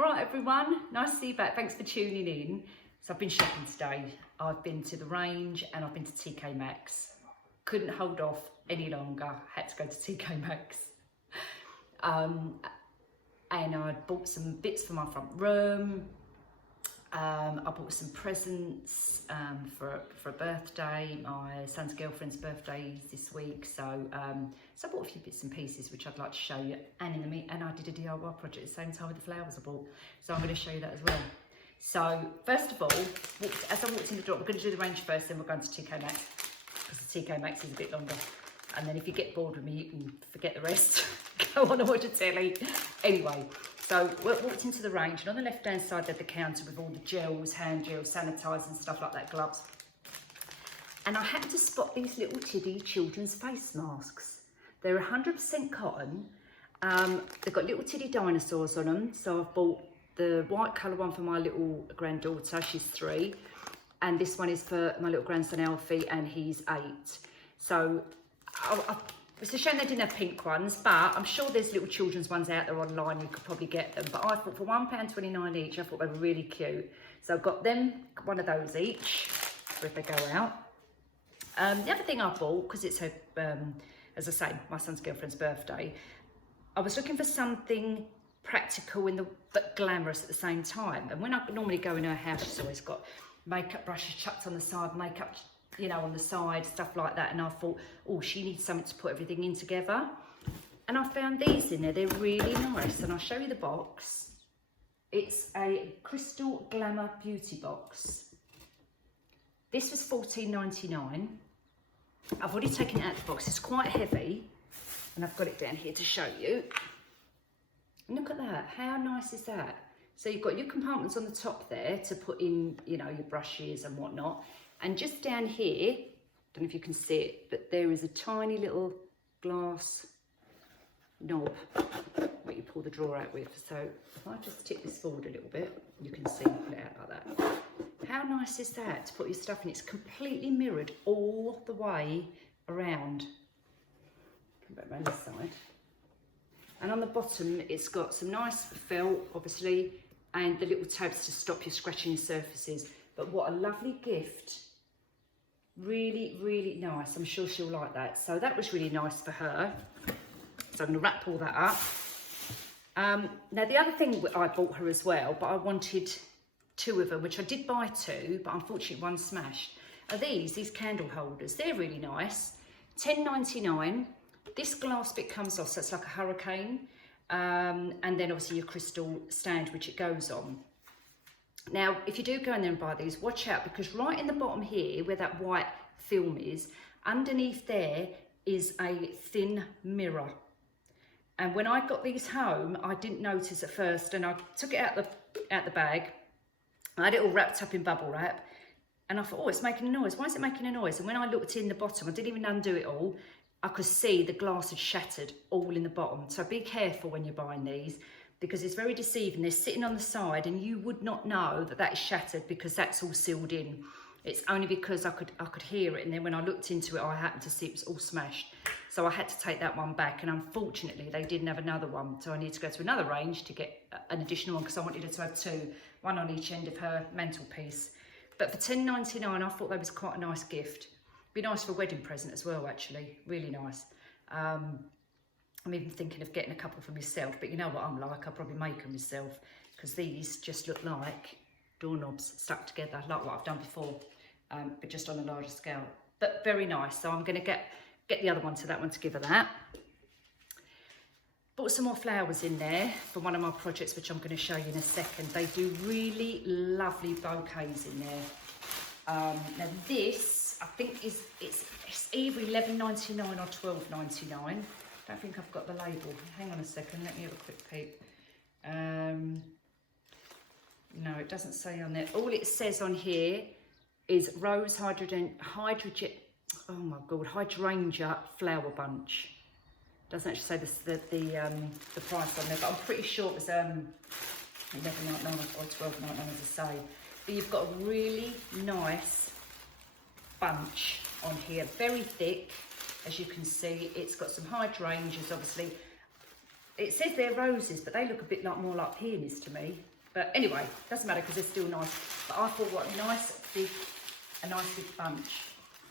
All right, everyone, nice to see you back. Thanks for tuning in. So I've been shopping today. I've been to the range and I've been to TKMaxx. Couldn't hold off any longer. Had to go to TKMaxx. And I bought some bits for my front room. I bought some presents for a birthday. My son's girlfriend's birthday is this week, so I bought a few bits and pieces which I'd like to show you. And and I did a DIY project at the same time with the flowers I bought, so I'm going to show you that as well. So first of all, as I walked in the door, we're going to do the range first, then we're going to TKMaxx because the TKMaxx is a bit longer. And then if you get bored with me, you can forget the rest. Go on and watch a telly. Anyway. So we walked into the range, and on the left-hand side there's the counter with all the gels, hand gels, sanitizers and stuff like that, gloves. And I happened to spot these little tiddy children's face masks. They're 100% cotton. They've got little tiddy dinosaurs on them. So I've bought the white colour one for my little granddaughter, she's 3. And this one is for my little grandson Alfie, and he's 8. So it's a shame they didn't have pink ones, but I'm sure there's little children's ones out there online, you could probably get them. But I thought for £1.29 each, I thought they were really cute. So I've got them, one of those each, for if they go out. The other thing I bought, because it's her, as I say, my son's girlfriend's birthday, I was looking for something practical but glamorous at the same time. And when I normally go in her house, she's always got makeup brushes chucked on the side, makeup, you know, on the side, stuff like that. And I thought, oh, she needs something to put everything in together. And I found these in there. They're really nice. And I'll show you the box. It's a Crystal Glamour Beauty Box. This was $14.99. I've already taken it out of the box. It's quite heavy. And I've got it down here to show you. And look at that. How nice is that? So you've got your compartments on the top there to put in, you know, your brushes and whatnot. And just down here, don't know if you can see it, but there is a tiny little glass knob what you pull the drawer out with. So if I just tip this forward a little bit, you can see it out like that. How nice is that to put your stuff in? It's completely mirrored all the way around. Come back around this side. And on the bottom, it's got some nice felt, obviously, and the little tabs to stop you scratching your surfaces. But what a lovely gift. Really, really nice. I'm sure she'll like that. So that was really nice for her. So I'm going to wrap all that up. Now, the other thing I bought her as well, but I wanted 2 of them, which I did buy 2, but unfortunately one smashed, are these candle holders. They're really nice. $10.99. This glass bit comes off, so it's like a hurricane. And then obviously your crystal stand, which it goes on. Now, if you do go in there and buy these, watch out, because right in the bottom here, where that white film is, underneath there is a thin mirror. And when I got these home, I didn't notice at first, and I took it out the bag. I had it all wrapped up in bubble wrap, and I thought, oh, it's making a noise. Why is it making a noise? And when I looked in the bottom, I didn't even undo it all. I could see the glass had shattered all in the bottom. So be careful when you're buying these, because it's very deceiving. They're sitting on the side and you would not know that that is shattered because that's all sealed in. It's only because I could hear it, and then when I looked into it, I happened to see it was all smashed. So I had to take that one back, and unfortunately they didn't have another one. So I need to go to another range to get an additional one, because I wanted her to have 2, one on each end of her mantelpiece. But for $10.99, I thought that was quite a nice gift. Be nice for a wedding present as well, actually. Really nice. I'm even thinking of getting a couple for myself, but you know what I'm like, I'll probably make them myself, because these just look like doorknobs stuck together, like what I've done before, but just on a larger scale. But very nice. So I'm going to get the other one to that one to give her that. Bought some more flowers in there for one of my projects, which I'm going to show you in a second. They do really lovely bouquets in there. Now this, I think it's either $11.99 or $12.99. I don't think I've got the label. Hang on a second, let me have a quick peek. No, it doesn't say on there. All it says on here is rose hydrangea flower bunch. Doesn't actually say the price on there, but I'm pretty sure it was $11.99 or $12.99, as I say. But you've got a really nice bunch on here, very thick. As you can see, it's got some hydrangeas, obviously. it says they're roses, but they look a bit like more like peonies to me. But anyway, doesn't matter because they're still nice. But I thought, what a nice big bunch.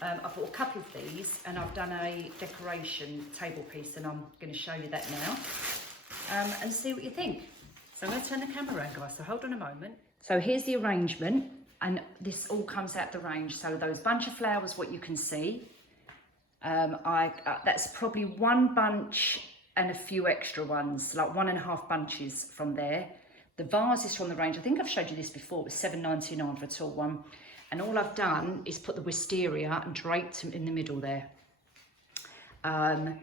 I bought a couple of these, and I've done a decoration table piece, and I'm going to show you that now, and see what you think. So I'm going to turn the camera around, guys, so hold on a moment. So here's the arrangement, and this all comes out the range. So those bunch of flowers, what you can see, that's probably one bunch and a few extra ones, like 1.5 bunches from there. The vases from the range, I think I've showed you this before, it was $7.99 for a tall one. And all I've done is put the wisteria and draped them in the middle there. And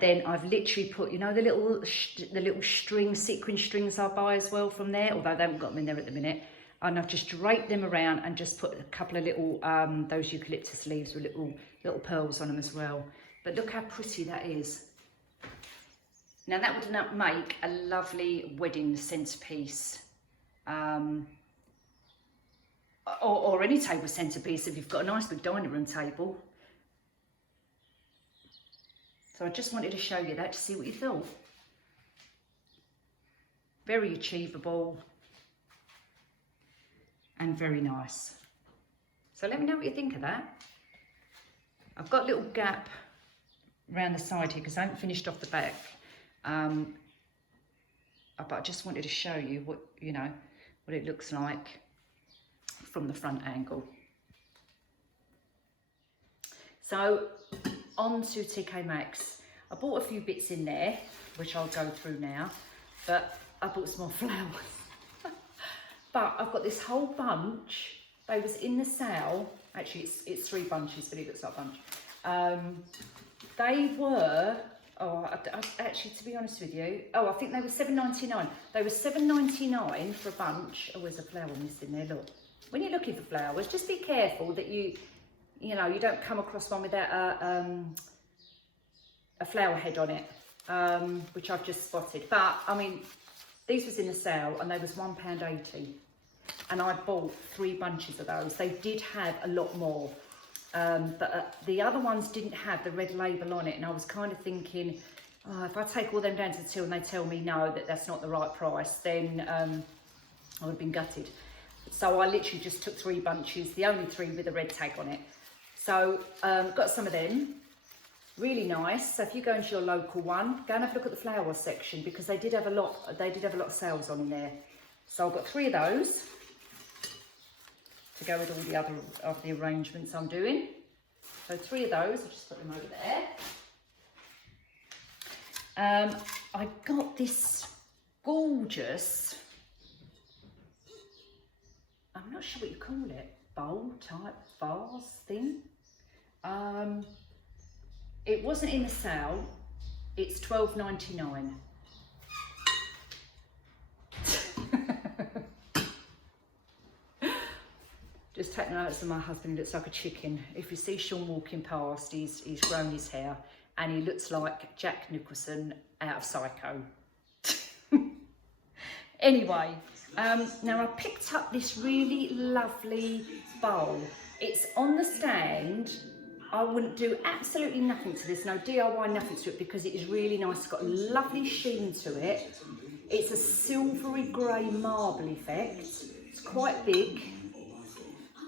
then I've literally put, you know, the little string, sequin strings I buy as well from there, although they haven't got them in there at the minute. And I've just draped them around and just put a couple of little, those eucalyptus leaves with little pearls on them as well. But look how pretty that is. Now that would not make a lovely wedding centerpiece, or any table centerpiece if you've got a nice big dining room table. So I just wanted to show you that to see what you thought. Very achievable and very nice. So let me know what you think of that. I've got a little gap around the side here because I haven't finished off the back. But I just wanted to show you what, you know, what it looks like from the front angle. So on to TKMaxx. I bought a few bits in there, which I'll go through now, but I bought some more flowers. But I've got this whole bunch. They was in the sale. Actually, it's 3 bunches, but it looks like a bunch. They were, actually, to be honest with you, I think they were $7.99. They were $7.99 for a bunch. Oh, there's a flower missing there, look. When you're looking for flowers, just be careful that you know, you don't come across one without a flower head on it, which I've just spotted. But, I mean, these was in the sale and they was £1.80. And I bought 3 bunches of those. They did have a lot more. But the other ones didn't have the red label on it, and I was kind of thinking, if I take all them down to the till and they tell me no, that's not the right price, then I would have been gutted. So I literally just took 3 bunches, the only 3 with a red tag on it. So got some of them, really nice. So if you go into your local one, go and have a look at the flower section because they did have a lot of sales on in there. So I've got 3 of those to go with all the other of the arrangements I'm doing. So 3 of those, I'll just put them over there. I got this gorgeous, I'm not sure what you call it, bowl type vase thing. It wasn't in the sale, it's $12.99. Just take notice of my husband, he looks like a chicken. If you see Sean walking past, he's grown his hair and he looks like Jack Nicholson out of Psycho. Anyway, now I picked up this really lovely bowl. It's on the stand. I wouldn't do absolutely nothing to this, no DIY, nothing to it, because it is really nice. It's got a lovely sheen to it. It's a silvery grey marble effect. It's quite big.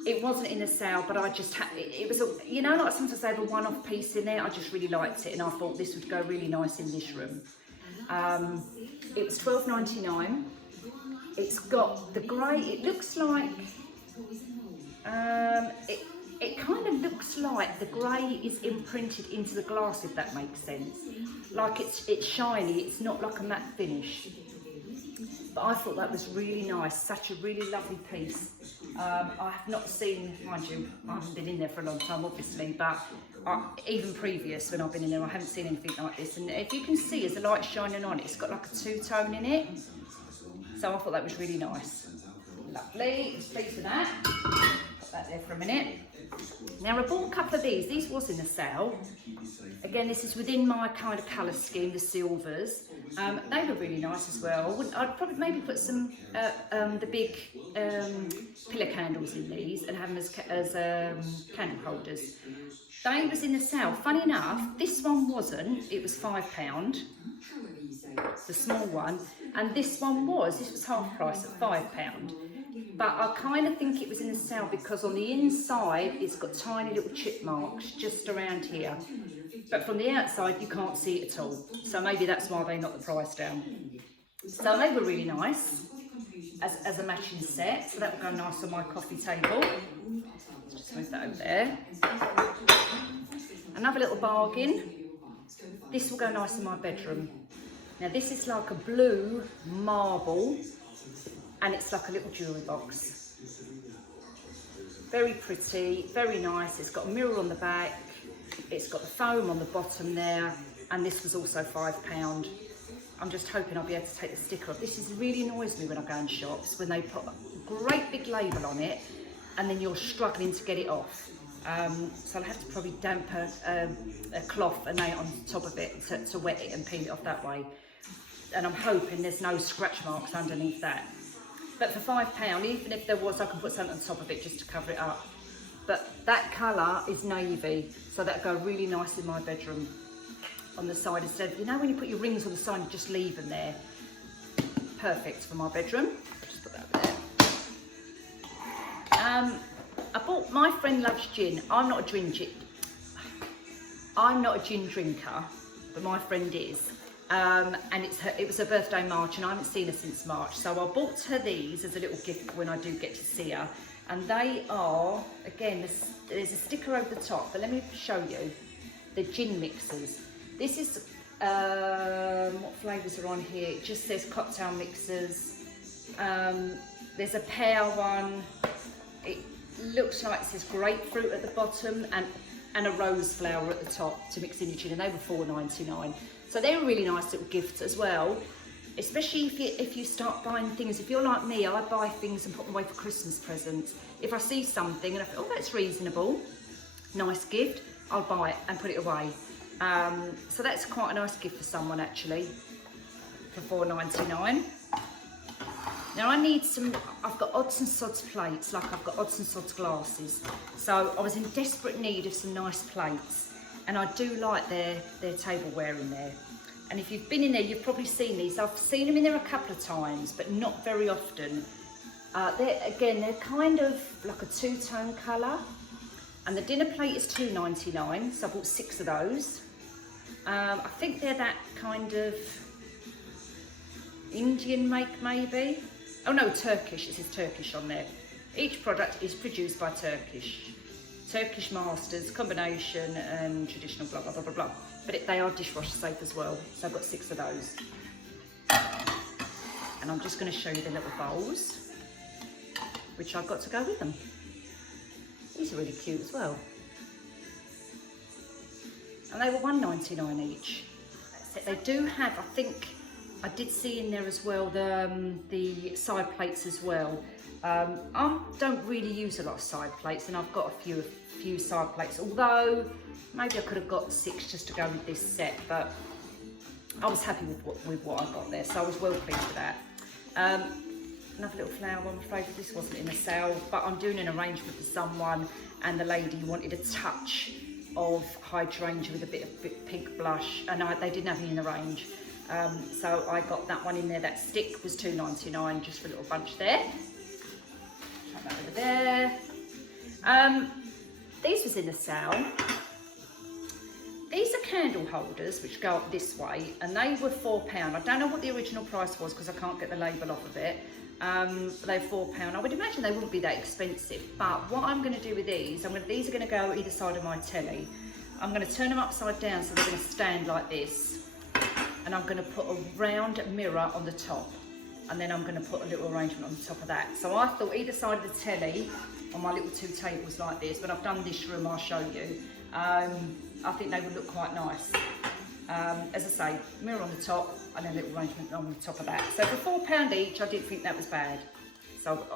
It wasn't in a sale, but I just had, it was, you know, like sometimes they have a one-off piece in there. I just really liked it and I thought this would go really nice in this room. It was $12.99. It's got the grey, it looks like, it kind of looks like the grey is imprinted into the glass, if that makes sense. Like it's shiny, it's not like a matte finish. But I thought that was really nice, such a really lovely piece. I have not seen, mind you, I haven't been in there for a long time obviously, but even previous when I've been in there, I haven't seen anything like this. And if you can see, as the light's shining on it, it's got like a 2-tone in it. So I thought that was really nice. Lovely, pleased with that. Put that there for a minute. Now I bought a couple of these was in a sale. Again, this is within my kind of colour scheme, the silvers. They were really nice as well. I'd probably maybe put some, the big pillar candles in these and have them as candle holders. They was in the sale. Funny enough, this one wasn't, it was £5. the small one, and this was half price at £5. But I kind of think it was in the sale because on the inside it's got tiny little chip marks just around here. But from the outside you can't see it at all. So maybe that's why they knocked the price down. So they were really nice as a matching set. So that will go nice on my coffee table. Just move that over there. Another little bargain. This will go nice in my bedroom. Now this is like a blue marble and it's like a little jewellery box. Very pretty, very nice. It's got a mirror on the back. It's got the foam on the bottom there, and this was also £5. I'm just hoping I'll be able to take the sticker off. This really annoys me when I go in shops, when they put a great big label on it and then you're struggling to get it off. So I'll have to probably damp a cloth and nail it on top of it to wet it and peel it off that way. And I'm hoping there's no scratch marks underneath that. But for £5, even if there was, I can put something on top of it just to cover it up. But that colour is navy, so that'll go really nice in my bedroom on the side. Instead of, you know when you put your rings on the side and just leave them there? Perfect for my bedroom. Just put that over there. I bought, my friend loves gin. I'm not a gin drinker, but my friend is. And it was her birthday in March and I haven't seen her since March. So I bought her these as a little gift when I do get to see her. And they are, again, there's a sticker over the top, but let me show you. The gin mixers. This is, what flavours are on here? It just says cocktail mixers. There's a pear one. It looks like it says grapefruit at the bottom and a rose flower at the top to mix in your gin, and they were $4.99. So they were really nice little gifts as well, especially if you start buying things. If you're like me, I buy things and put them away for Christmas presents. If I see something and I think, oh, that's reasonable, nice gift, I'll buy it and put it away. So that's quite a nice gift for someone actually, for $4.99. Now I need I've got odds and sods plates, like I've got odds and sods glasses. So I was in desperate need of some nice plates. And I do like their tableware in there. And if you've been in there, you've probably seen these. I've seen them in there a couple of times, but not very often. They're kind of like a two-tone colour. And the dinner plate is $2.99, so I bought 6 of those. I think they're that kind of Indian make, maybe. Oh no, Turkish, it says Turkish on there. Each product is produced by Turkish masters, combination and traditional blah, blah, blah, blah, blah. But they are dishwasher safe as well. So I've got 6 of those. And I'm just going to show you the little bowls, which I've got to go with them. These are really cute as well. And they were $1.99 each. They do have, I think, I did see in there as well, the side plates as well. I don't really use a lot of side plates, and I've got a few side plates, although maybe I could have got 6 just to go with this set, but I was happy with what I got there, so I was well pleased with that. Another little flower, I'm afraid this wasn't in the sale, but I'm doing an arrangement for someone, and the lady wanted a touch of hydrangea with a bit of pink blush, and they didn't have any in the range. So I got that one in there. That stick was $2.99 just for a little bunch there. Put that over there. These was in the sale. These are candle holders which go up this way, and they were £4. I don't know what the original price was because I can't get the label off of it. They're £4. I would imagine they wouldn't be that expensive, but what I'm going to do with these, these are going to go either side of my telly. I'm going to turn them upside down so they're going to stand like this, and I'm going to put a round mirror on the top, and then I'm going to put a little arrangement on the top of that. So I thought either side of the telly on my little 2 tables like this. When I've done this room, I'll show you. I think they would look quite nice. As I say, mirror on the top and a little arrangement on the top of that. So for £4 each, I didn't think that was bad. So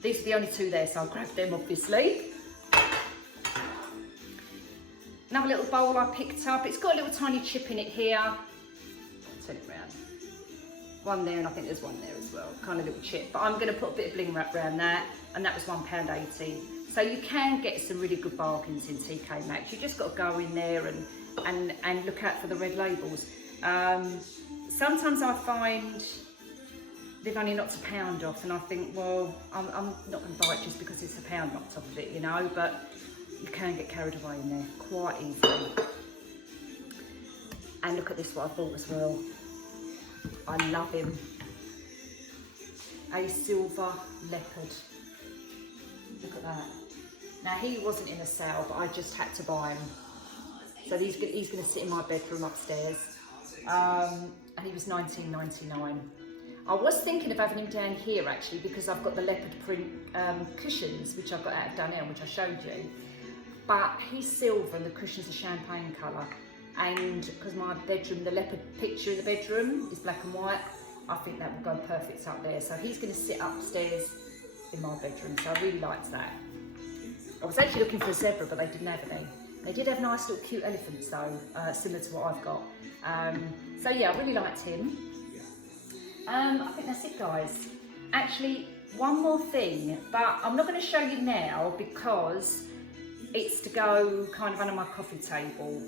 these are the only 2 there, so I'll grab them obviously. Another little bowl I picked up. It's got a little tiny chip in it here. Turn it round. One there, and I think there's one there as well. Kind of little chip. But I'm going to put a bit of bling wrap around that, and that was £1.80. So you can get some really good bargains in TKMaxx. You just got to go in there and look out for the red labels. sometimes I find they've only knocked £1 off, and I think, well, I'm not going to buy it just because it's £1 knocked off of it, you know, but you can get carried away in there quite easily. And look at this, what I bought as well. I love him. A silver leopard. Look at that. Now, he wasn't in a sale, but I just had to buy him. So he's going to sit in my bedroom upstairs. And he was £19.99. I was thinking of having him down here actually, because I've got the leopard print cushions, which I've got out of Dunelm, which I showed you. But he's silver and the cushions are champagne colour. And because my bedroom, the leopard picture in the bedroom is black and white, I think that will go perfect up there. So he's going to sit upstairs in my bedroom. So I really liked that. I was actually looking for a zebra, but they didn't have any. They did have nice little cute elephants though, similar to what I've got. So yeah, I really liked him. I think that's it, guys. Actually, one more thing, but I'm not going to show you now because it's to go kind of under my coffee table.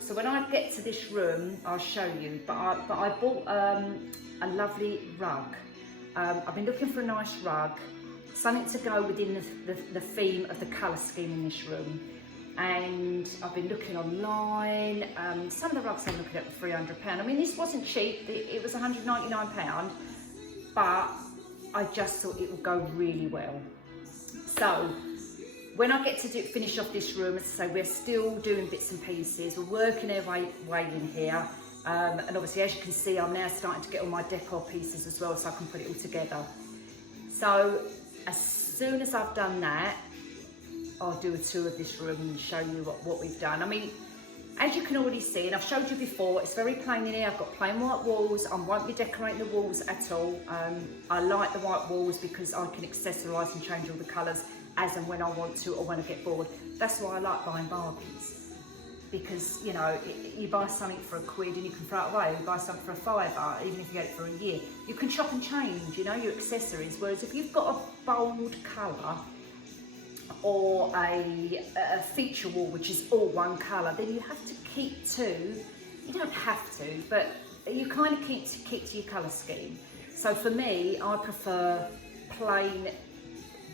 So when I get to this room, I'll show you. But I bought a lovely rug. I've been looking for a nice rug, something to go within the theme of the colour scheme in this room. And I've been looking online. Some of the rugs I'm looking at were £300. I mean, this wasn't cheap. It was £199, but I just thought it would go really well. So when I get to finish off this room, as I say, we're still doing bits and pieces. We're working our way in here. And obviously, as you can see, I'm now starting to get all my decor pieces as well, so I can put it all together. So as soon as I've done that, I'll do a tour of this room and show you what we've done. I mean, as you can already see, and I've showed you before, it's very plain in here. I've got plain white walls. I won't be decorating the walls at all. I like the white walls because I can accessorise and change all the colours as and when I want to, or when I get bored. That's why I like buying Barbies, because, you know, you buy something for £1 and you can throw it away. You buy something for £5, even if you get it for a year. You can chop and change, you know, your accessories. Whereas if you've got a bold colour, or a feature wall which is all one colour, then you have to keep to, you don't have to, but you kind of keep to your colour scheme. So for me, I prefer plain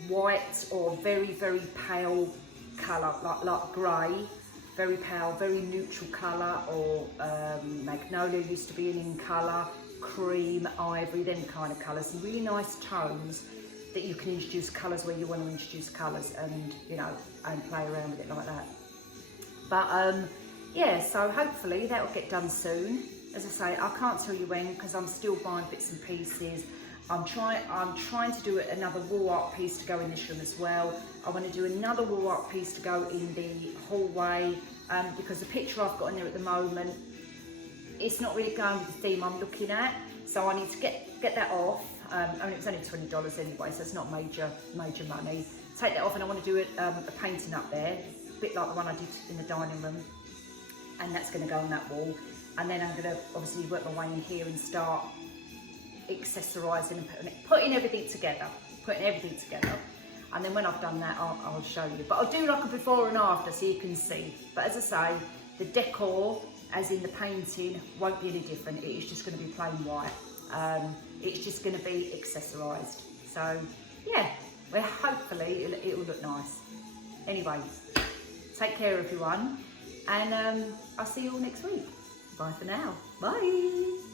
white or very, very pale colour, like grey, very pale, very neutral colour, or magnolia used to be in colour, cream, ivory, them kind of colours, and really nice tones that you can introduce colours where you want to introduce colours, and, you know, and play around with it like that. But yeah, so hopefully that will get done soon. As I say, I can't tell you when because I'm still buying bits and pieces. I'm trying to do another wall art piece to go in this room as well. I want to do another wall art piece to go in the hallway, because the picture I've got in there at the moment, it's not really going with the theme I'm looking at. So I need to get that off. I mean, it was only $20 anyway, so it's not major money. Take that off, and I want to do a painting up there, a bit like the one I did in the dining room, and that's going to go on that wall. And then I'm going to obviously work my way in here and start accessorising and putting everything together. And then when I've done that, I'll show you. But I'll do like a before and after so you can see. But as I say, the decor, as in the painting, won't be any different. It is just going to be plain white. It's just going to be accessorised. So yeah, well, hopefully it will look nice. Anyway, take care everyone, and I'll see you all next week. Bye for now. Bye.